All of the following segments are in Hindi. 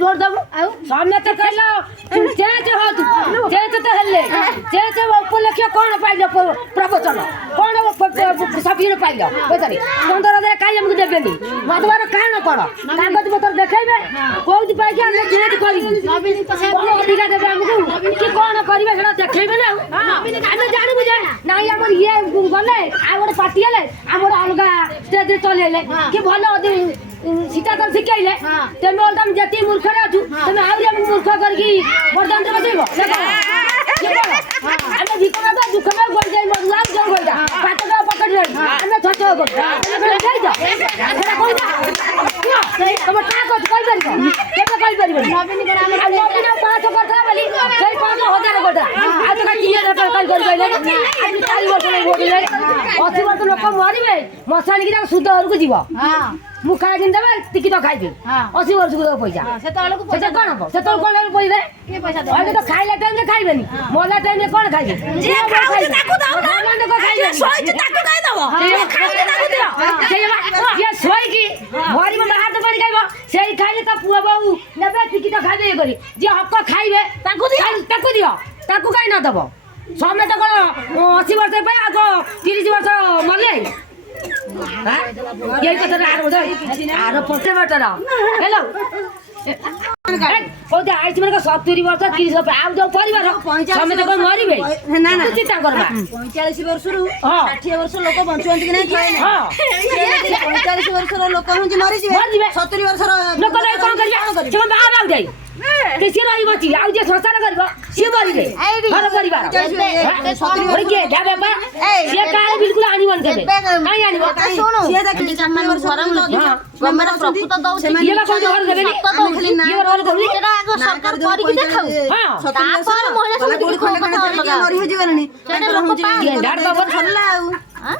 भोट दबु सामने तो कहला चेंज हो तू चेंज तो हेले चेंज उपलक्ष्य कोन पाइलो प्रवचन कोन सफीर पाइलो बुझली 15,000 काई हमको देबेनी मतवार कान कोन कागज पत्र देखेबे कोउदी पाइ के हम चेंज करी नवीन तो से कोन अधिकार देबे हमको कि कोन करबे सेटा देखेबे ना हम जानि बुझे नाही हमर ये गले आ गोटे पार्टी हेले हमर अलगा स्टेज चलेले कि भलो सीता तर शिखाइले तेमे ओलदम जति मूर्ख राजू तेमे आउरी हम मूर्ख करकी वरदान रे बसेबो हम भिकरा बा दुखना गोल जाई मरुआ जाऊ गोल पाटका पकड़ रे हम छोट हो जाई जा एरा कोइ जा तम का कोइ परिबो केबे कोइ परिबो नवीन कर हम नवीन 5 करथला बोली सेई 5,000 करथला आ तो किए कोइ गइले आज 4 वर्ष नै भोट ले 80 वर्ष लोक मरिबे मसाली कि शुद्ध हरु को जीवो हां मु खाइ दिन देबे टिकट खाइबे 80 वर्ष को पैसा से तो अलग पैसा कोन हो से तो कोन पैसा के पैसा दे अरे तो खाइला टाइम में खाइबेनी मोला टाइम में कोन खाइबे जे खाउ ताकू दाउ ना मन को खाइबे सोई के ताकू दे दबो खाउ ताकू दियो ये सोई की भरी में हाथ पड़ी खाइबो सेई खाइले त पुआ बाऊ नेबे टिकट खाइबे करी जे हक खाइबे ताकू दियो ताकू काई न दबो समय तो कोन 80 वर्ष पे आगो 30 वर्ष मले यही कथा आरो दे आरो पछे बटर हेलो ओ दे आइस मन को 70 वर्ष 30 वर्ष आउ जो परिवार समय तो मरिबे ना ना चिंता करबा 45 वर्ष रु 60 वर्ष लोक बंचुंत कि नहीं हां 45 वर्ष रो लोक हुं जे मरि जिवे 70 वर्ष रो लोक नै कोन करिया जे बाहर आउ जाई केसी रही बची आउ जे संसार करबो से मरिबे घर परिवार 70 के जाबे बा से काहे बिल्कुल आनी बन देबे काई आनी सुनो से देखि सम्मान वर्ष गमरा प्रभु तो दउ ये बा कोन घर देबे ये रोल करली एटा आगो सरकार करी के देखाउ हां तापर महिला समिति को कथा मरि हो जिवलनी सेटा लोक पा डार बाबर छल्ला हां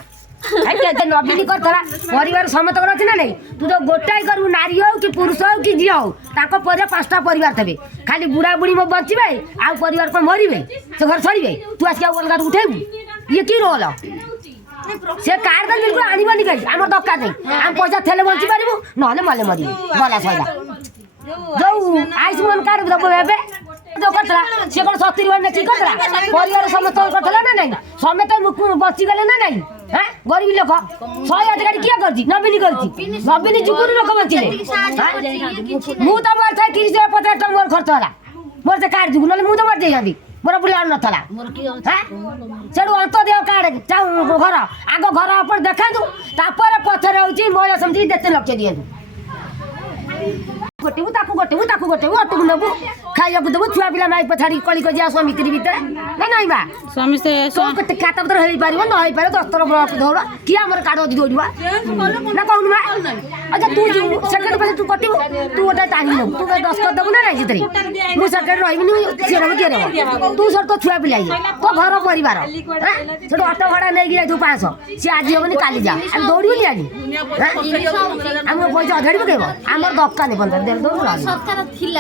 आइते नबीनी करतरा परिवार समेत करथि ना नहीं तू तो गोटाई करू नारी हो कि पुरुष हो कि जिया हो ताको पर 5टा परिवार थबे खाली बुढ़ा बुढ़ी म बचिबे आ परिवार पर मरिबे से घर छड़िबे तू आस के अलगा उठेबू ये की रोल से कार दल बिल्कुल आनी बनी गई हमर दक्का नहीं हम पैसा थेले बंची पारिबू नहले मले मरिबे बला सैदा जो आइस मन कार दबो बेबे जो कतला से कोन 70 वर्ष की कतला परिवार समेत कतला ना नहीं समेत बची गले ना नहीं हैं गरीब लोक 100 अधिकारी किया करजी नबीनी करजी नबीनी जुकुरी लोक बचिले मु त मोर था 30-50 टन मोर खर्च होला मोर त कार जुगु नले मु त मर जाई मोर बुला न थला हैं चलो अंत देव कार्ड जाऊ घर आगो घर पर देखा दू तापर पथर होची मोला समझी देते लक्ष्य दिए गोटेबू ताकू अटकू नबू खाइबू देबू छुआ पिला माई पछाड़ी कली को जा स्वामी स्त्री भीतर ना नहीं बा स्वामी से तो खाता पत्र हेई पारिबो न हेई पारे दस्तर ब्लॉक धोड़ा कि हमर कार्ड दि दोडुआ ना कहनु बा अच्छा तू सेकंड पे तू कटिबू तू ओटा टांगी न तू 10 कर दबू ना नहीं जितरी मु सेकंड रहिबिनी सेरब के रे तू सर तो छुआ पिला तो घर परिवार सेटो ऑटो भाड़ा नै गिया तू 500 से आज होबनी काली जा हम दौड़ियो नि आज हम पैसा धड़बो केबो हमर दक्का नै 15 देर दौड़ सरकार थिला